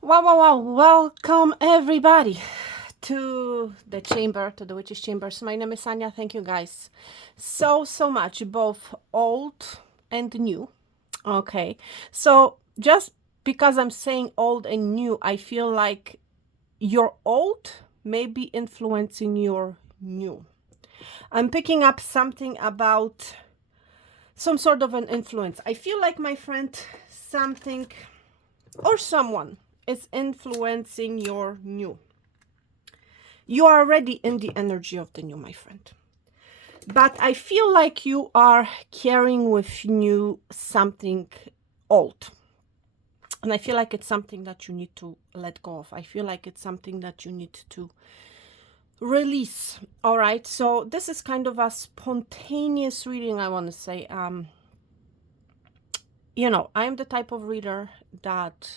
Wow, wow, wow. Welcome everybody to the chamber, to the witches chambers. My name is Anya. Thank you guys so much, both old and new. Okay. So just because I'm saying old and new, I feel like your old may be influencing your new. I'm picking up something about some sort of an influence. I feel like, my friend, something or someone is influencing your new. You are already in the energy of the new, my friend. But I feel like you are carrying with you something old. And I feel like it's something that you need to let go of. I feel like it's something that you need to release. All right. So this is kind of a spontaneous reading, I want to say. I'm the type of reader that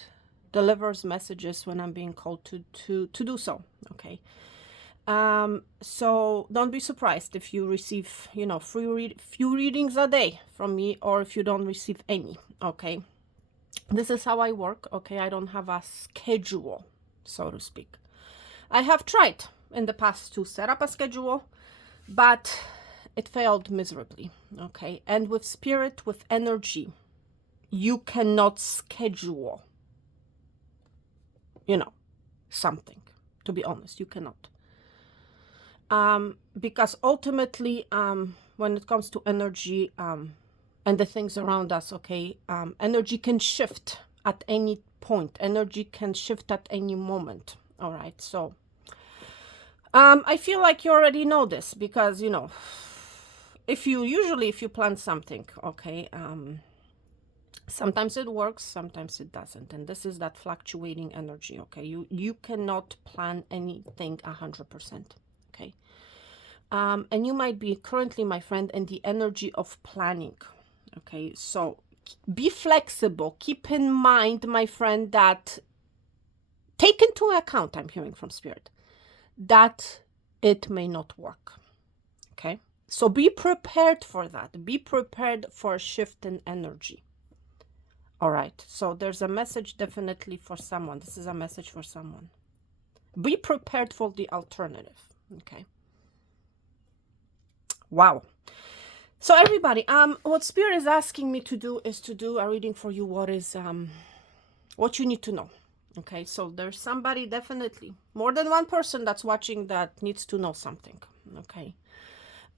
delivers messages when I'm being called to do so. Okay. So don't be surprised if you receive, few readings a day from me, or if you don't receive any. Okay. This is how I work. Okay. I don't have a schedule, so to speak. I have tried in the past to set up a schedule, but it failed miserably. Okay. And with spirit, with energy, you cannot schedule, something. To be honest, you cannot. Because ultimately, when it comes to energy, and the things around us, okay, energy can shift at any point. Energy can shift at any moment. All right. So I feel like you already know this, because if you plan something, okay, sometimes it works, sometimes it doesn't, and this is that fluctuating energy. Okay, you cannot plan anything 100%. Okay. And you might be currently, my friend, in the energy of planning. Okay, so be flexible. Keep in mind, my friend, that take into account, I'm hearing from spirit, that it may not work. Okay, so be prepared for that. Be prepared for a shift in energy. All right, so there's a message definitely for someone. This is a message for someone. Be prepared for the alternative. Okay. Wow. So everybody, what spirit is asking me to do is to do a reading for you. What you need to know. Okay, so there's somebody, definitely more than one person that's watching, that needs to know something. Okay.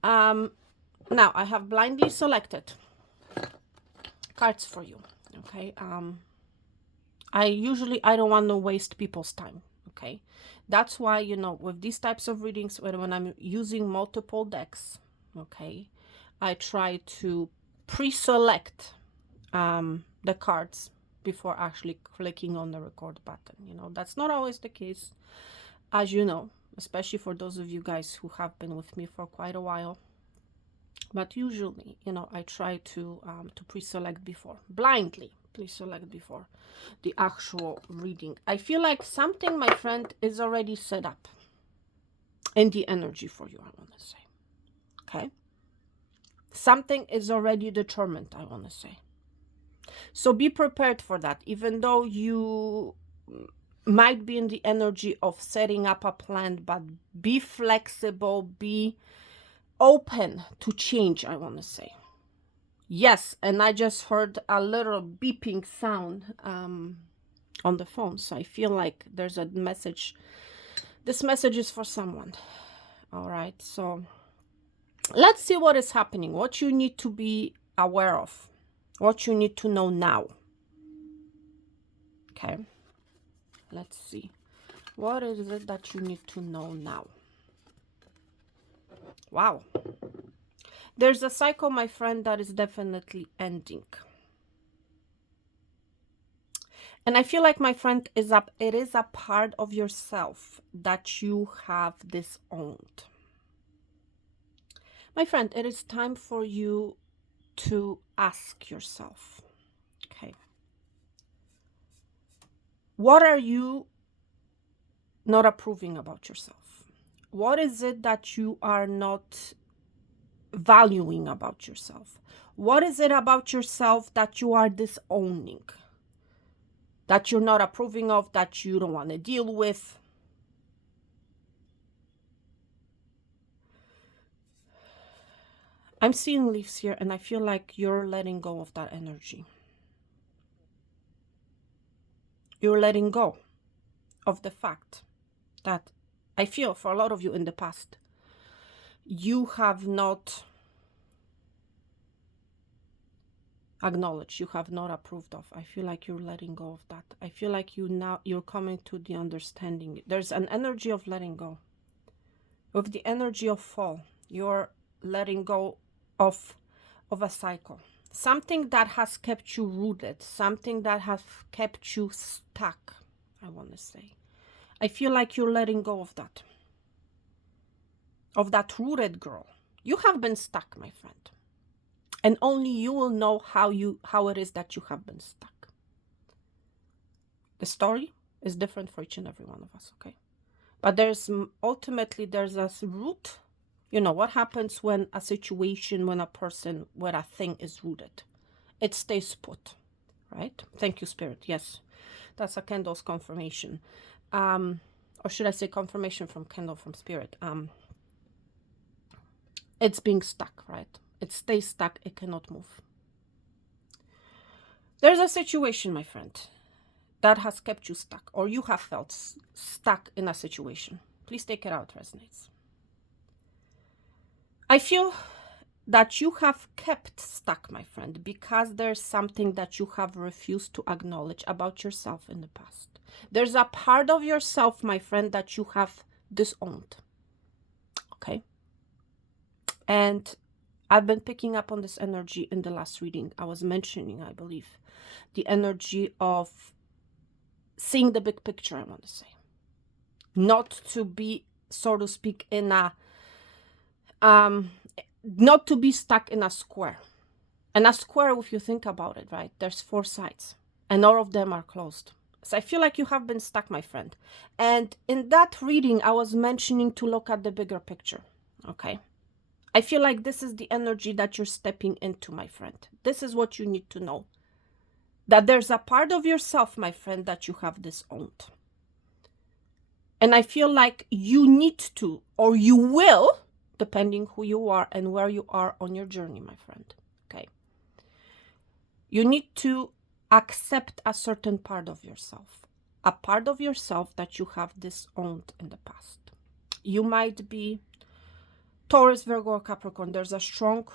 Now I have blindly selected cards for you. Okay. I don't want to waste people's time. Okay. That's why, with these types of readings, when I'm using multiple decks, okay, I try to pre-select the cards before actually clicking on the record button. That's not always the case, as you know, especially for those of you guys who have been with me for quite a while. But usually, I try to pre-select before, blindly pre-select before the actual reading. I feel like something, my friend, is already set up in the energy for you, I want to say. Okay. Something is already determined, I want to say. So be prepared for that. Even though you might be in the energy of setting up a plan, but be flexible, be open to change, I want to say. Yes, and I just heard a little beeping sound on the phone, so I feel like there's a message. This message is for someone. All right, so let's see what is happening, what you need to be aware of, what you need to know now. Okay, let's see. What is it that you need to know now? Wow. There's a cycle, my friend, that is definitely ending. And I feel like, my friend, it is a part of yourself that you have disowned. My friend, it is time for you to ask yourself, okay, what are you not approving about yourself? What is it that you are not valuing about yourself? What is it about yourself that you are disowning, that you're not approving of, that you don't want to deal with. I'm seeing leaves here, and I feel like you're letting go of that energy. You're letting go of the fact that I feel for a lot of you in the past, you have not acknowledged, you have not approved of. I feel like you're letting go of that. I feel like you're coming to the understanding. There's an energy of letting go. With the energy of fall, you're letting go of a cycle. Something that has kept you rooted, something that has kept you stuck, I want to say. I feel like you're letting go of that rooted girl. You have been stuck, my friend. And only you will know how it is that you have been stuck. The story is different for each and every one of us, okay? But ultimately there's a root. You know what happens when a situation, when a person, when a thing is rooted? It stays put, right? Thank you, Spirit. Yes, that's a candle's confirmation. Or should I say confirmation from candle from Spirit? It's being stuck, right? It stays stuck. It cannot move. There's a situation, my friend, that has kept you stuck, or you have felt stuck in a situation. Please take it out, resonates. I feel that you have kept stuck, my friend, because there's something that you have refused to acknowledge about yourself in the past. There's a part of yourself, my friend, that you have disowned. Okay? And I've been picking up on this energy in the last reading. I was mentioning, I believe, the energy of seeing the big picture, I want to say. Not to be, so to speak, in a not to be stuck in a square. And a square, if you think about it, right, there's 4 sides and all of them are closed. So I feel like you have been stuck, my friend. And in that reading, I was mentioning to look at the bigger picture, okay? I feel like this is the energy that you're stepping into, my friend. This is what you need to know. That there's a part of yourself, my friend, that you have disowned. And I feel like you need to, or you will, depending who you are and where you are on your journey, my friend, okay? You need to accept a certain part of yourself. A part of yourself that you have disowned in the past. You might be Taurus, Virgo, or Capricorn. There's a strong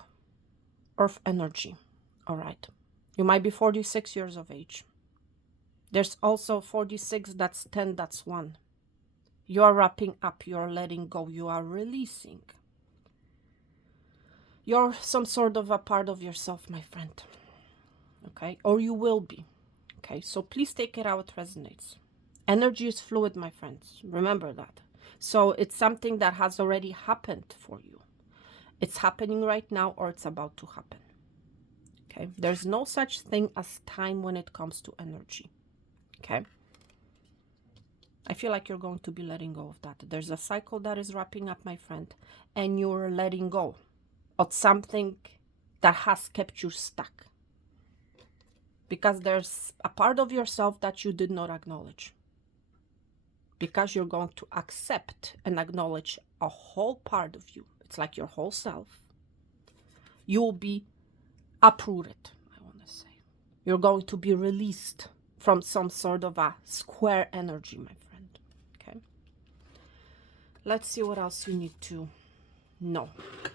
earth energy, all right? You might be 46 years of age. There's also 46, that's 10, that's 1. You are wrapping up, you are letting go, you are releasing. You're some sort of a part of yourself, my friend. Okay? Or you will be. Okay? So please take it how it resonates. Energy is fluid, my friends. Remember that. So it's something that has already happened for you. It's happening right now, or it's about to happen. Okay? There's no such thing as time when it comes to energy. Okay? I feel like you're going to be letting go of that. There's a cycle that is wrapping up, my friend, and you're letting go of something that has kept you stuck. Because there's a part of yourself that you did not acknowledge. Because you're going to accept and acknowledge a whole part of you. It's like your whole self. You'll be uprooted, I want to say. You're going to be released from some sort of a square energy, my friend. Okay? Let's see what else you need to know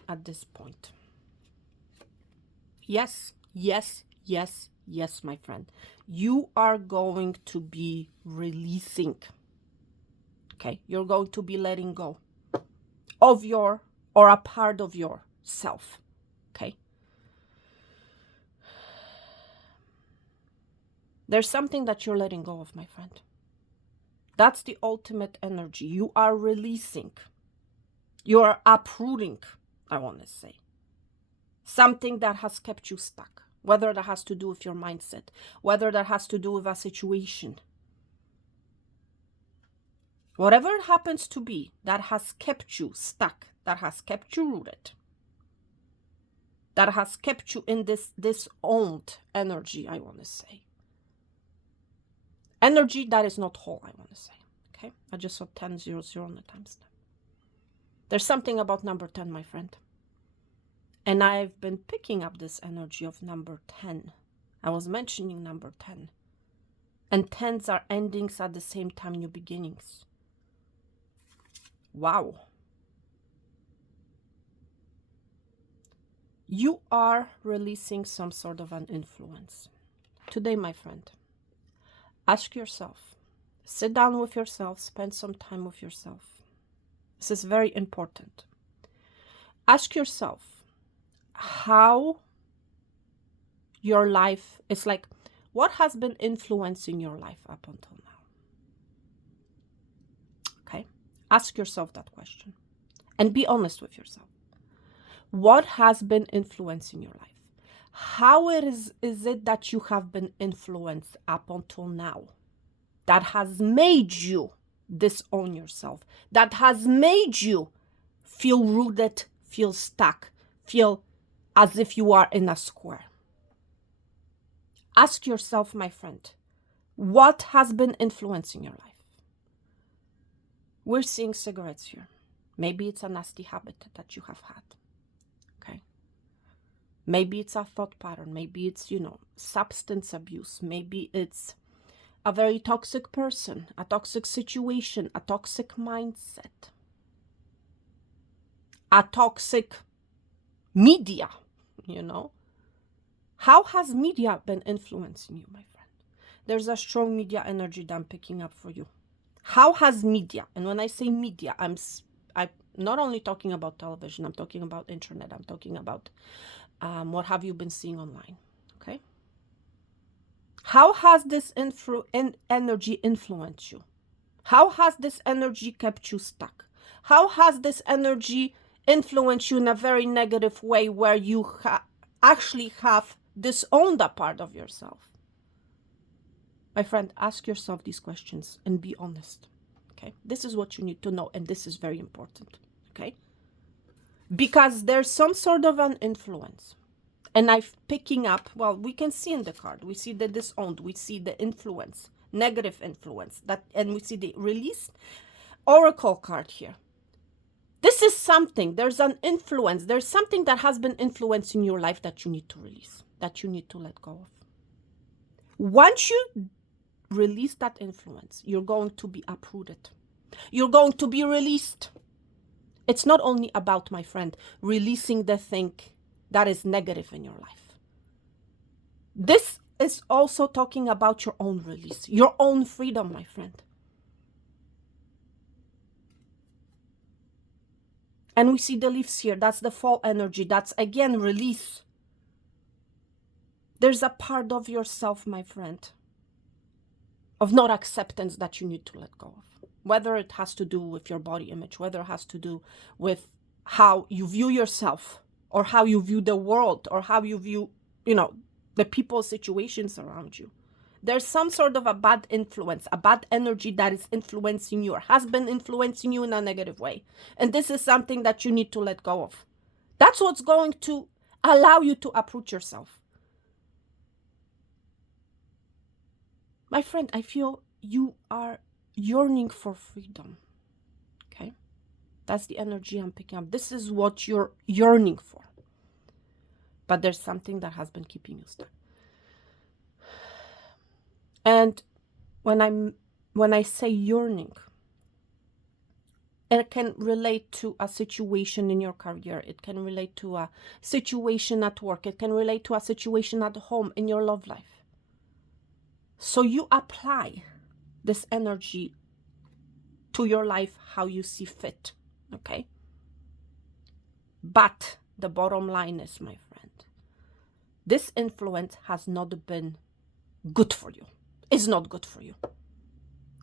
at this point. Yes, yes, yes, yes, my friend. You are going to be releasing. Okay? You're going to be letting go of your, or a part of yourself. Okay? There's something that you're letting go of, my friend. That's the ultimate energy. You are releasing. You are uprooting, I want to say. Something that has kept you stuck. Whether that has to do with your mindset. Whether that has to do with a situation. Whatever it happens to be that has kept you stuck. That has kept you rooted. That has kept you in this disowned energy, I want to say. Energy that is not whole, I want to say. Okay, I just saw 1000 on the timestamp. There's something about number 10, my friend. And I've been picking up this energy of number 10. I was mentioning number 10. And 10s are endings at the same time, new beginnings. Wow. You are releasing some sort of an influence. Today, my friend, ask yourself, sit down with yourself, spend some time with yourself. This is very important. Ask yourself how your life is like, what has been influencing your life up until now? Okay, ask yourself that question and be honest with yourself. What has been influencing your life? How is it that you have been influenced up until now that has made you disown yourself, that has made you feel rooted, feel stuck, feel as if you are in a square? Ask yourself, my friend, what has been influencing your life? We're seeing cigarettes here. Maybe it's a nasty habit that you have had. Okay. Maybe it's a thought pattern. Maybe it's, substance abuse. Maybe it's a very toxic person, a toxic situation, a toxic mindset, a toxic media, How has media been influencing you, my friend? There's a strong media energy that I'm picking up for you. How has media, and when I say media, I'm not only talking about television, I'm talking about internet, I'm talking about what have you been seeing online, okay? How has this energy influenced you? How has this energy kept you stuck? How has this energy influenced you in a very negative way where you actually have disowned that part of yourself? My friend, ask yourself these questions and be honest, okay? This is what you need to know, and this is very important, okay? Because there's some sort of an influence. And I'm picking up, well, we can see in the card, we see the disowned, we see the influence, negative influence, and we see the release oracle card here. This is something, there's an influence, there's something that has been influencing your life that you need to release, that you need to let go of. Once you release that influence, you're going to be uprooted. You're going to be released. It's not only about, my friend, releasing the thing that is negative in your life. This is also talking about your own release, your own freedom, my friend. And we see the leaves here. That's the fall energy. That's, again, release. There's a part of yourself, my friend, of not acceptance that you need to let go of. Whether it has to do with your body image, whether it has to do with how you view yourself, or how you view the world, or how you view, the people, situations around you. There's some sort of a bad influence, a bad energy that is influencing you, or has been influencing you in a negative way. And this is something that you need to let go of. That's what's going to allow you to uproot yourself. My friend, I feel you are yearning for freedom. Okay? That's the energy I'm picking up. This is what you're yearning for. But there's something that has been keeping you stuck. And when I say yearning, it can relate to a situation in your career. It can relate to a situation at work. It can relate to a situation at home, in your love life. So you apply this energy to your life how you see fit, okay? But the bottom line is, my friend, this influence has not been good for you. It's not good for you,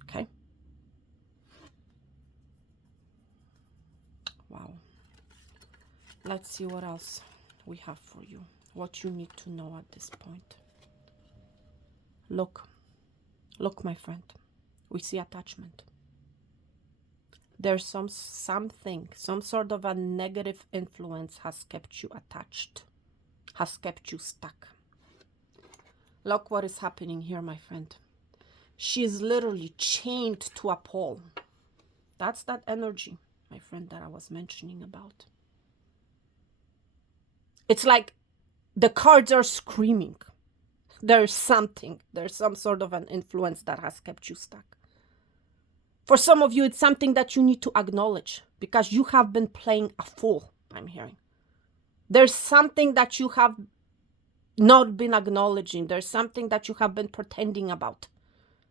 okay? Wow. Let's see what else we have for you, what you need to know at this point. Look, my friend, we see attachment. There's something, some sort of a negative influence has kept you attached, has kept you stuck. Look what is happening here, my friend. She is literally chained to a pole. That's that energy, my friend, that I was mentioning about. It's like the cards are screaming. There's something. There's some sort of an influence that has kept you stuck. For some of you, it's something that you need to acknowledge because you have been playing a fool, I'm hearing. There's something that you have not been acknowledging. There's something that you have been pretending about.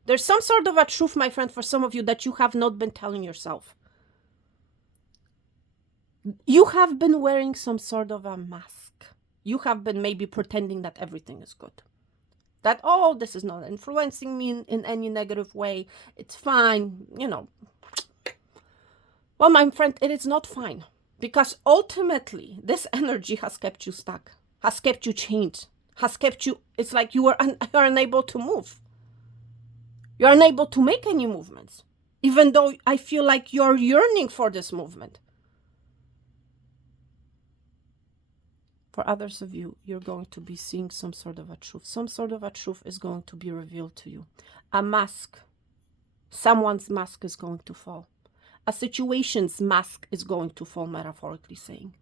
There's some sort of a truth, my friend, for some of you that you have not been telling yourself. You have been wearing some sort of a mask. You have been maybe pretending that everything is good. That, oh, this is not influencing me in any negative way. It's fine, you know. Well, my friend, it is not fine. Because ultimately, this energy has kept you stuck, has kept you chained, has kept you, it's like you are unable to move. You're unable to make any movements, even though I feel like you're yearning for this movement. For others of you, you're going to be seeing some sort of a truth. Some sort of a truth is going to be revealed to you. A mask, someone's mask is going to fall. A situation's mask is going to fall, metaphorically saying.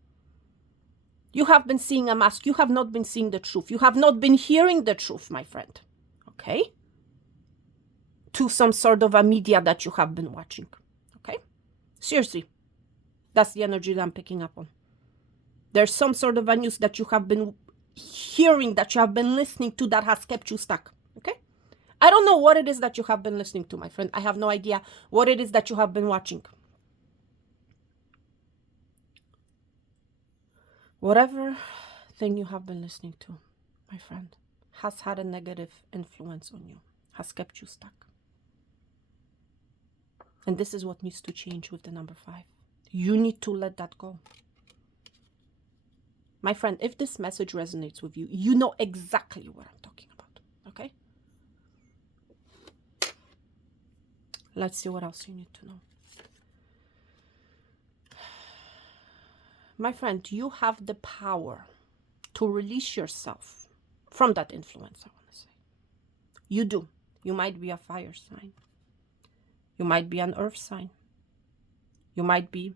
You have been seeing a mask. You have not been seeing the truth. You have not been hearing the truth, my friend. Okay? To some sort of a media that you have been watching. Okay? Seriously. That's the energy that I'm picking up on. There's some sort of a news that you have been hearing, that you have been listening to, that has kept you stuck. Okay? I don't know what it is that you have been listening to, my friend. I have no idea what it is that you have been watching. Whatever thing you have been listening to, my friend, has had a negative influence on you, has kept you stuck. And this is what needs to change with the number 5. You need to let that go. My friend, if this message resonates with you, you know exactly what I'm talking about, okay? Let's see what else you need to know. My friend, you have the power to release yourself from that influence, I want to say. You do. You might be a fire sign. You might be an earth sign. You might be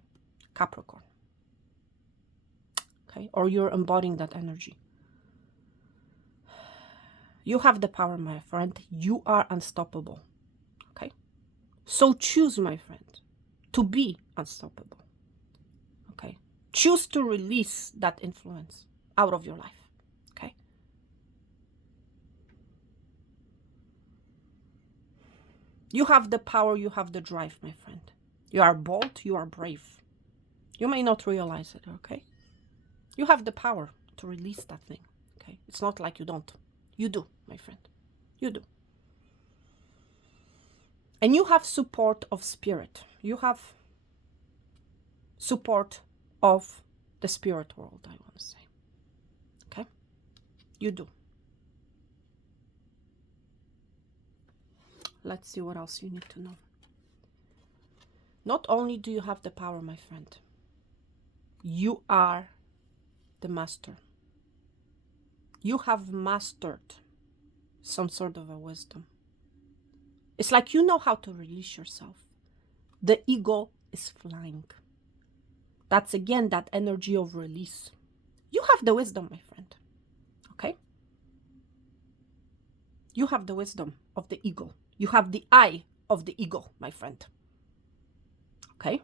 Capricorn. Okay? Or you're embodying that energy. You have the power, my friend. You are unstoppable. Okay? So choose, my friend, to be unstoppable. Okay? Choose to release that influence out of your life. Okay? You have the power, you have the drive, my friend. You are bold, you are brave. You may not realize it, okay? You have the power to release that thing, okay? It's not like you don't. You do, my friend. You do. And you have support of spirit. You have support of the spirit world, I want to say. Okay? You do. Let's see what else you need to know. Not only do you have the power, my friend, you are the master. You have mastered some sort of a wisdom. It's like you know how to release yourself. The ego is flying. That's again that energy of release. You have the wisdom, my friend. Okay? You have the wisdom of the ego. You have the eye of the ego, my friend. Okay?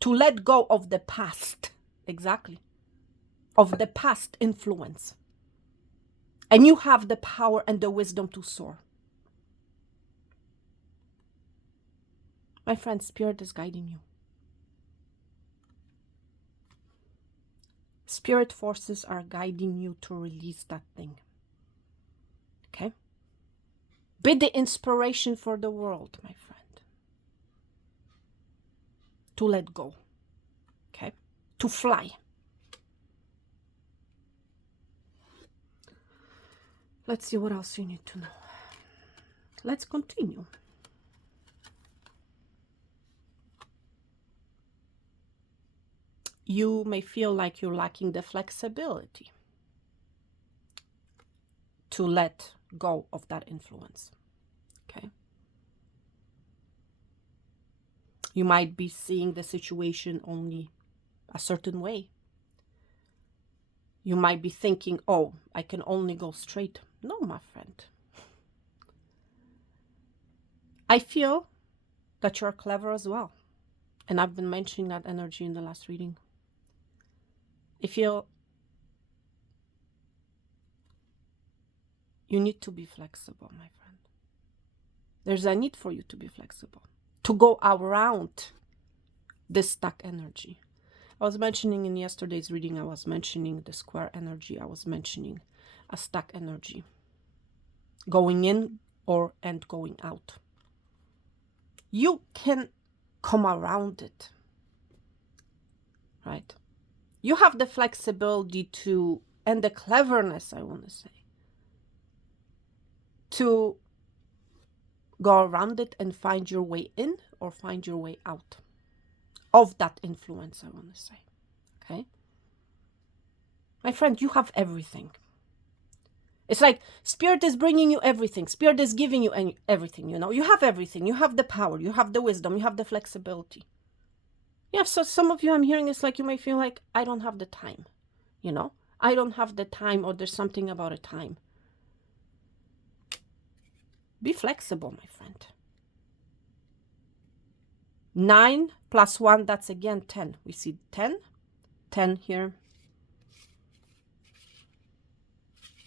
To let go of the past. Exactly. Of the past influence. And you have the power and the wisdom to soar. My friend, spirit is guiding you. Spirit forces are guiding you to release that thing. Okay? Be the inspiration for the world, my friend. To let go. Okay? To fly. Let's see what else you need to know. Let's continue. You may feel like you're lacking the flexibility to let go of that influence. Okay. You might be seeing the situation only a certain way. You might be thinking, oh, I can only go straight. No, my friend. I feel that you're clever as well. And I've been mentioning that energy in the last reading. I feel you need to be flexible, my friend. There's a need for you to be flexible, to go around this stuck energy. I was mentioning in yesterday's reading, I was mentioning the square energy. I was mentioning a stuck energy, going in and going out. You can come around it, right? You have the flexibility to, and the cleverness, I want to say, to go around it and find your way in or find your way out of that influence, I want to say. Okay? My friend, you have everything. It's like Spirit is bringing you everything. Spirit is giving you everything, you know. You have everything. You have the power. You have the wisdom. You have the flexibility. Yeah, so some of you I'm hearing, it's like you may feel like, I don't have the time, you know. I don't have the time, or there's something about a time. Be flexible, my friend. 9 plus 1, that's again 10. We see 10. 10 here.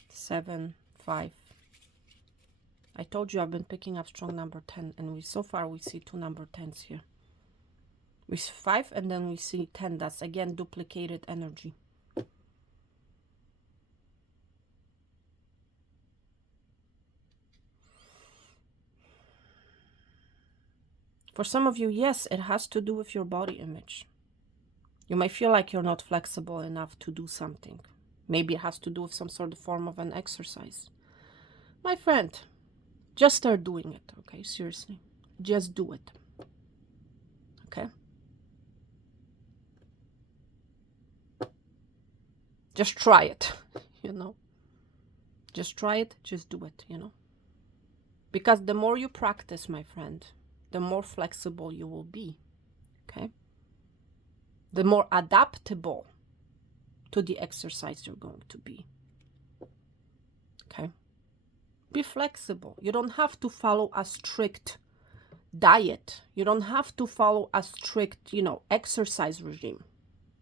7, 5. I told you I've been picking up strong number 10, and so far we see 2 number 10s here. We see 5, and then we see 10. That's again duplicated energy. For some of you, yes, it has to do with your body image. You might feel like you're not flexible enough to do something. Maybe it has to do with some sort of form of an exercise. My friend, just start doing it, okay? Seriously. Just do it. Okay? Just try it, you know? Just try it, just do it, you know? Because the more you practice, my friend, the more flexible you will be, okay? The more adaptable to the exercise you're going to be, okay? Be flexible. You don't have to follow a strict diet. You don't have to follow a strict, you know, exercise regime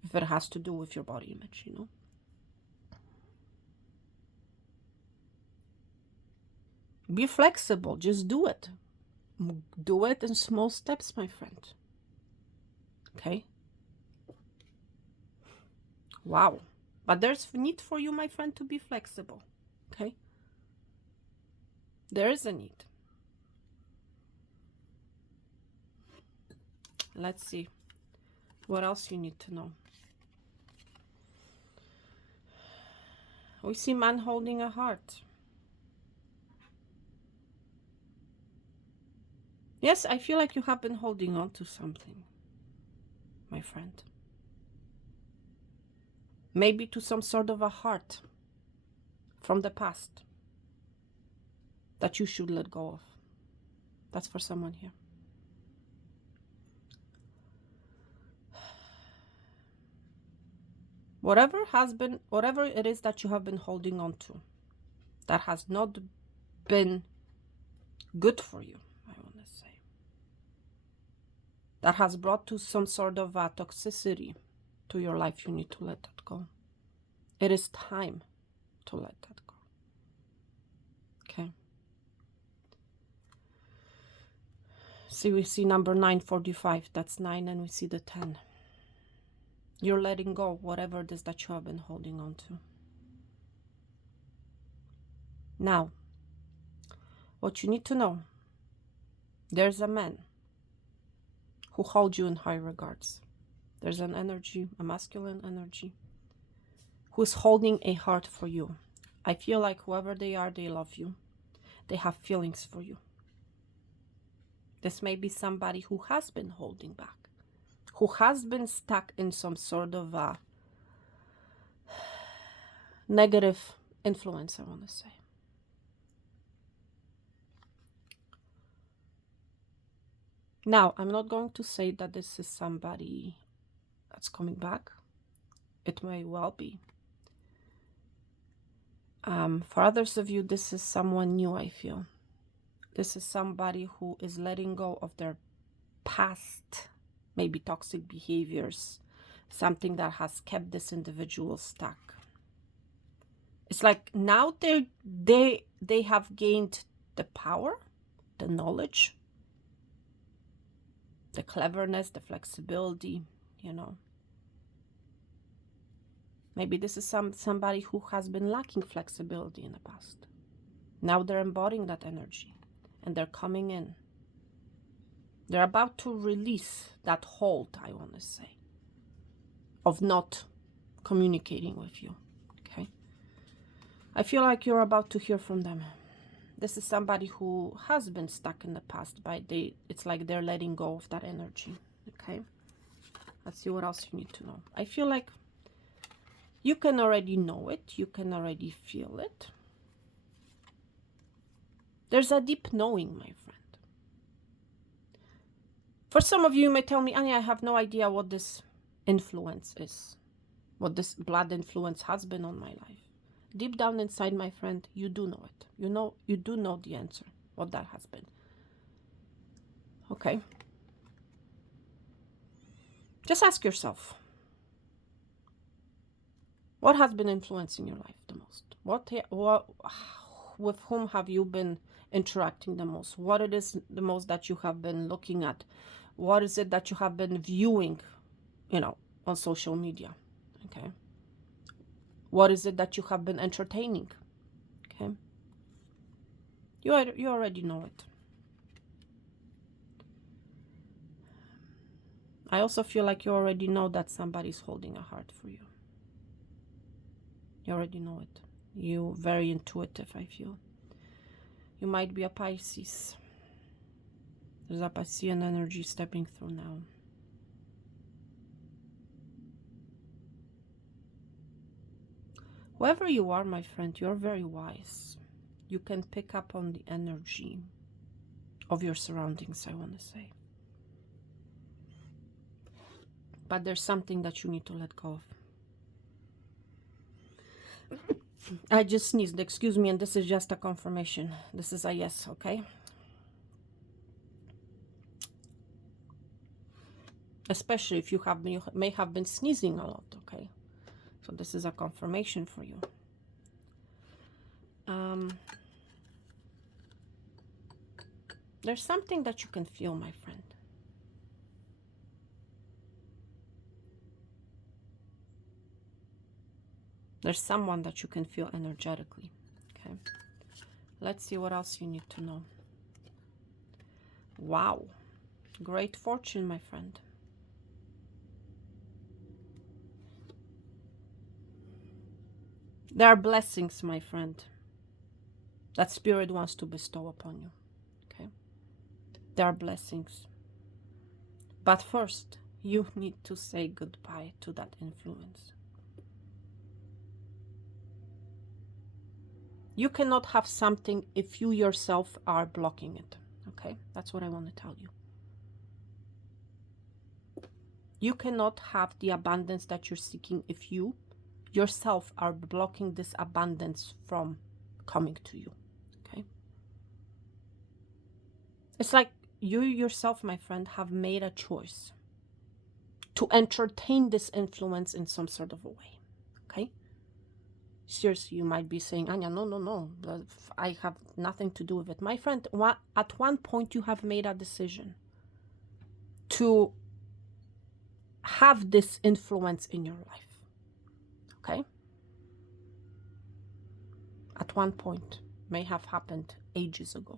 if it has to do with your body image, you know? Be flexible. Just do it. Do it in small steps, my friend. Okay? Wow. But there's need for you, my friend, to be flexible. Okay? There is a need. Let's see. What else you need to know? We see man holding a heart. Yes, I feel like you have been holding on to something, my friend. Maybe to some sort of a heart from the past that you should let go of. That's for someone here. Whatever it is that you have been holding on to that has not been good for you, I want to say, that has brought to some sort of toxicity to your life, you need to let that go. It is time to let that go. Okay. See, we see number 945. That's 9, and we see the 10. You're letting go whatever it is that you have been holding on to. Now, what you need to know, there's a man who holds you in high regards. There's an energy, a masculine energy, who's holding a heart for you. I feel like whoever they are, they love you. They have feelings for you. This may be somebody who has been holding back, who has been stuck in some sort of negative influence, I want to say. Now, I'm not going to say that this is somebody that's coming back. It may well be. For others of you, this is someone new, I feel. This is somebody who is letting go of their past, maybe toxic behaviors, something that has kept this individual stuck. It's like now they have gained the power, the knowledge, the cleverness, the flexibility, you know. Maybe this is somebody who has been lacking flexibility in the past. Now they're embodying that energy and they're coming in. They're about to release that hold, I want to say, of not communicating with you, okay? I feel like you're about to hear from them. This is somebody who has been stuck in the past, but it's like they're letting go of that energy, okay? Let's see what else you need to know. I feel like you can already know it. You can already feel it. There's a deep knowing, my friend. For some of you, you may tell me, Anya, I have no idea what this influence is, what this blood influence has been on my life. Deep down inside, my friend, you do know it. You do know the answer, what that has been. Okay? Just ask yourself, what has been influencing your life the most? With whom have you been interacting the most? What it is the most that you have been looking at? What is it that you have been viewing, on social media? Okay. What is it that you have been entertaining? Okay. You already know it. I also feel like you already know that somebody's holding a heart for you. You already know it. You're very intuitive, I feel. You might be a Pisces. There's a Piscean energy stepping through now. Whoever you are, my friend, you're very wise. You can pick up on the energy of your surroundings, I want to say. But there's something that you need to let go of. I just sneezed, excuse me, and this is just a confirmation. This is a yes, okay? Especially if you may have been sneezing a lot, okay? So this is a confirmation for you. There's something that you can feel, my friend. There's someone that you can feel energetically, okay? Let's see what else you need to know. Wow. Great fortune, my friend. There are blessings, my friend, that Spirit wants to bestow upon you, okay? There are blessings. But first, you need to say goodbye to that influence. You cannot have something if you yourself are blocking it, okay? That's what I want to tell you. You cannot have the abundance that you're seeking if you yourself are blocking this abundance from coming to you, okay? It's like you yourself, my friend, have made a choice to entertain this influence in some sort of a way, okay? Seriously, you might be saying, Anya, no, I have nothing to do with it. My friend, at one point you have made a decision to have this influence in your life, okay? At one point, may have happened ages ago,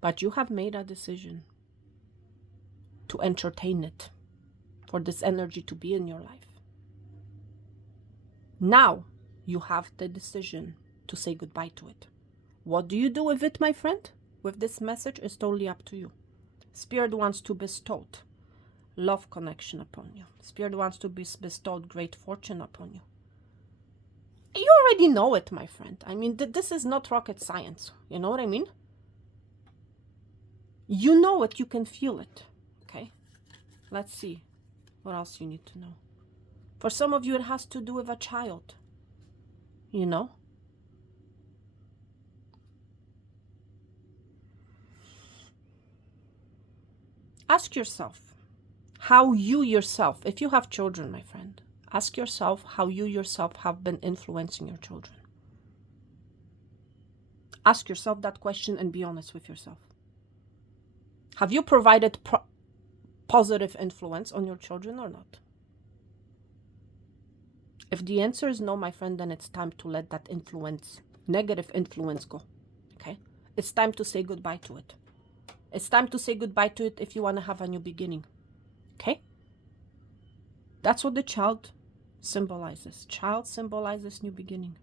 But you have made a decision to entertain it, for this energy to be in your life. Now you have the decision to say goodbye to it. What do you do with it, my friend? With this message is totally up to you. Spirit wants to bestow love connection upon you. Spirit wants to bestow great fortune upon you. You already know it, my friend. I mean, this is not rocket science. You know what I mean? You know it, you can feel it. Okay, let's see what else you need to know. For some of you, it has to do with a child, you know. Ask yourself how you yourself, if you have children, my friend, ask yourself how you yourself have been influencing your children. Ask yourself that question and be honest with yourself. Have you provided positive influence on your children or not? If the answer is no, my friend, then it's time to let that influence, negative influence, go. Okay? It's time to say goodbye to it. It's time to say goodbye to it if you want to have a new beginning. Okay? That's what the child symbolizes. Child symbolizes new beginning.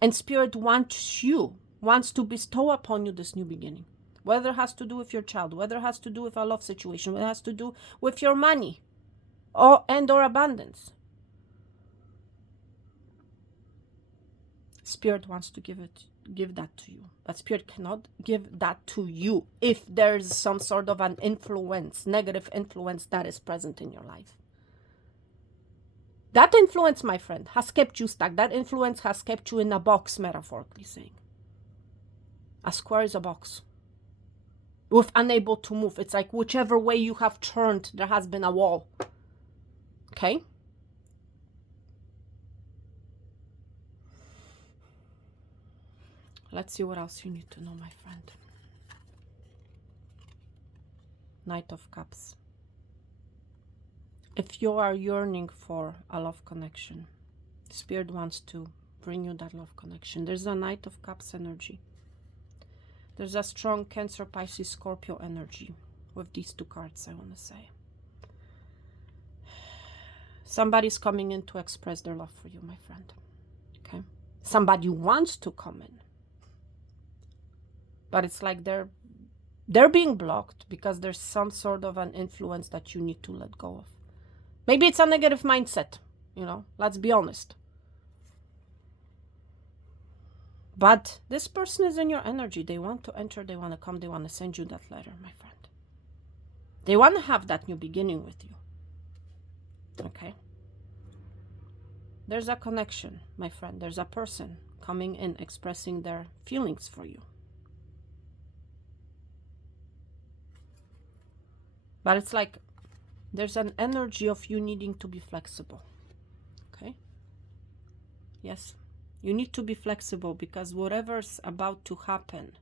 And Spirit wants to bestow upon you this new beginning. Whether it has to do with your child, whether it has to do with a love situation, whether it has to do with your money or abundance. Spirit wants to give that to you. But Spirit cannot give that to you if there's some sort of an influence, negative influence that is present in your life. That influence, my friend, has kept you stuck. That influence has kept you in a box, metaphorically saying. A square is a box. With unable to move. It's like whichever way you have turned, there has been a wall. Okay? Let's see what else you need to know, my friend. Knight of Cups. If you are yearning for a love connection, Spirit wants to bring you that love connection. There's a Knight of Cups energy. There's a strong Cancer, Pisces, Scorpio energy with these two cards, I want to say. Somebody's coming in to express their love for you, my friend. Okay? Somebody wants to come in. But it's like they're being blocked because there's some sort of an influence that you need to let go of. Maybe it's a negative mindset, you know, let's be honest. But this person is in your energy. They want to enter, they want to come, they want to send you that letter, my friend. They want to have that new beginning with you. Okay? There's a connection, my friend. There's a person coming in, expressing their feelings for you. But it's like there's an energy of you needing to be flexible. Okay? Yes. You need to be flexible because whatever's about to happen,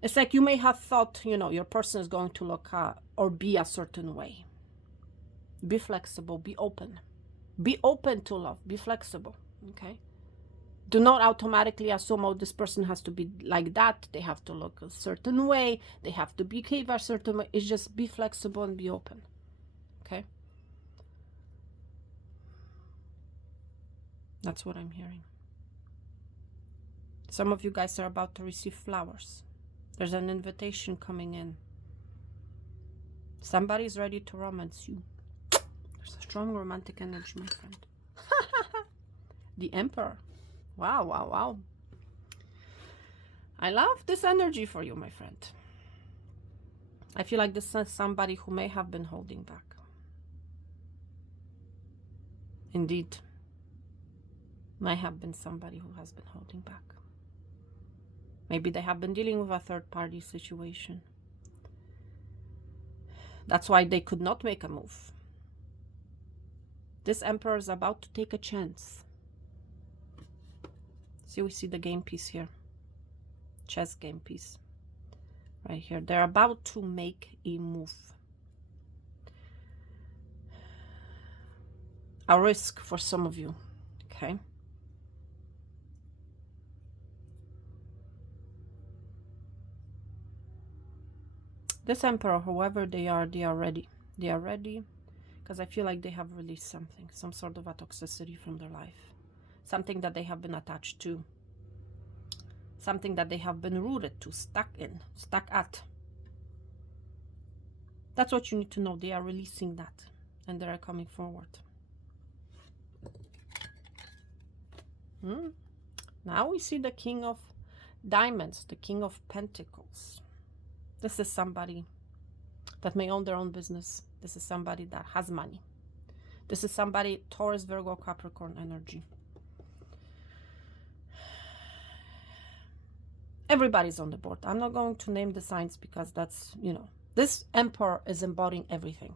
it's like you may have thought, you know, your person is going to look or be a certain way. Be flexible. Be open. Be open to love. Be flexible. Okay? Do not automatically assume, oh, this person has to be like that. They have to look a certain way. They have to behave a certain way. It's just be flexible and be open. Okay? That's what I'm hearing. Some of you guys are about to receive flowers. There's an invitation coming in. Somebody's ready to romance you. There's a strong romantic energy, my friend. The Emperor. Wow, wow, wow. I love this energy for you, my friend. I feel like this is somebody who may have been holding back. Indeed. Might have been somebody who has been holding back. Maybe they have been dealing with a third-party situation. That's why they could not make a move. This Emperor is about to take a chance. See, we see the game piece here. Chess game piece. Right here. They're about to make a move. A risk for some of you. Okay? This Emperor, whoever they are ready. They are ready because I feel like they have released something. Some sort of a toxicity from their life. Something that they have been attached to. Something that they have been rooted to, stuck at. That's what you need to know. They are releasing that. And they are coming forward. Now we see the King of Diamonds, the King of Pentacles. This is somebody that may own their own business. This is somebody that has money. This is somebody, Taurus, Virgo, Capricorn energy. Everybody's on the board. I'm not going to name the signs because that's, you know, this Emperor is embodying everything.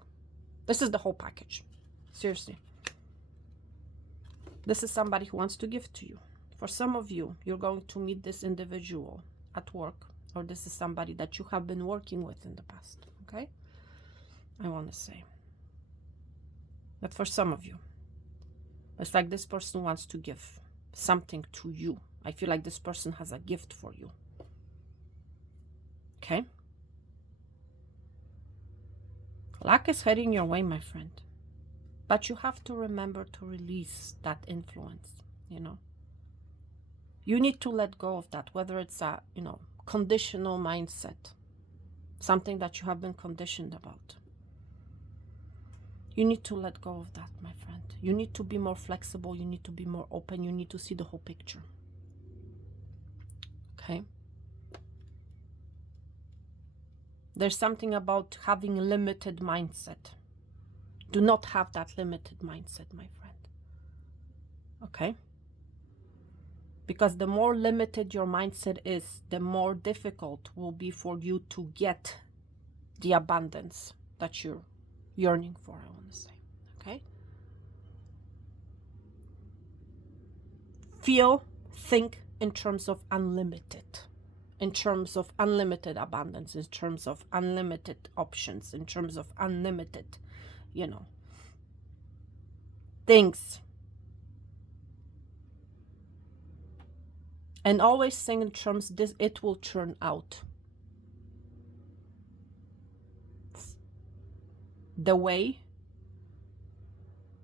This is the whole package. Seriously. This is somebody who wants to give to you. For some of you, you're going to meet this individual at work, or this is somebody that you have been working with in the past, okay? I want to say. But for some of you, it's like this person wants to give something to you. I feel like this person has a gift for you. Okay? Luck is heading your way, my friend. But you have to remember to release that influence, you know. You need to let go of that, whether it's a, you know, conditional mindset, something that you have been conditioned about. You need to let go of that, my friend. You need to be more flexible. You need to be more open. You need to see the whole picture. Okay? There's something about having a limited mindset. Do not have that limited mindset, my friend. Okay? Because the more limited your mindset is, the more difficult will be for you to get the abundance that you're yearning for, I want to say. Okay? Feel, think in terms of unlimited. In terms of unlimited abundance, in terms of unlimited options, in terms of unlimited, you know, things. And always think in terms this, it will turn out the way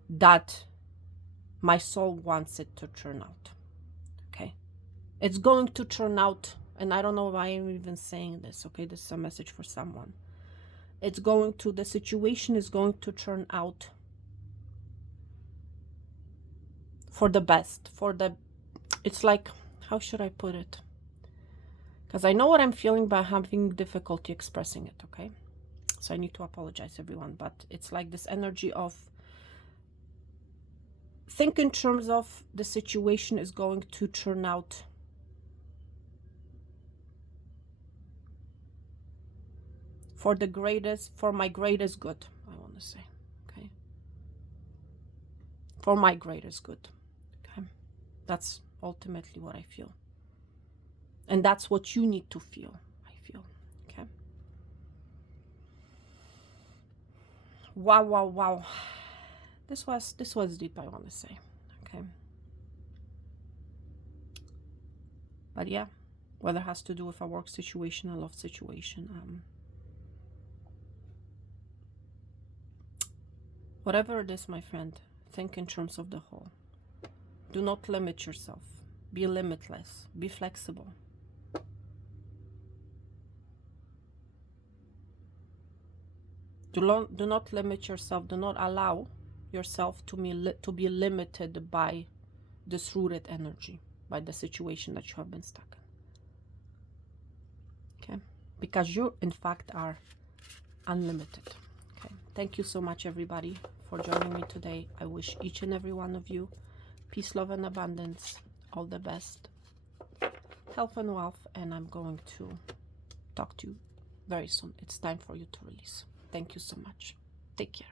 that my soul wants it to turn out. Okay? It's going to turn out, and I don't know why I'm even saying this, okay? This is a message for someone. It's going to, the situation is going to turn out for the best, for the, it's like, how should I put it? Because I know what I'm feeling, but having difficulty expressing it, okay? So I need to apologize, everyone, but it's like this energy of, think in terms of the situation is going to turn out for the greatest, for my greatest good, I want to say, okay? For my greatest good, okay? That's ultimately what I feel. And that's what you need to feel, I feel, okay? Wow, wow, wow. This was deep, I want to say, okay? But yeah, whether it has to do with a work situation, a love situation, whatever it is, my friend, think in terms of the whole. Do not limit yourself. Be limitless. Be flexible. Do not limit yourself. Do not allow yourself to be limited by this rooted energy, by the situation that you have been stuck in. Okay? Because you, in fact, are unlimited. Okay? Thank you so much, everybody, for joining me today. I wish each and every one of you peace, love, and abundance. All the best. Health and wealth. And I'm going to talk to you very soon. It's time for you to release. Thank you so much. Take care.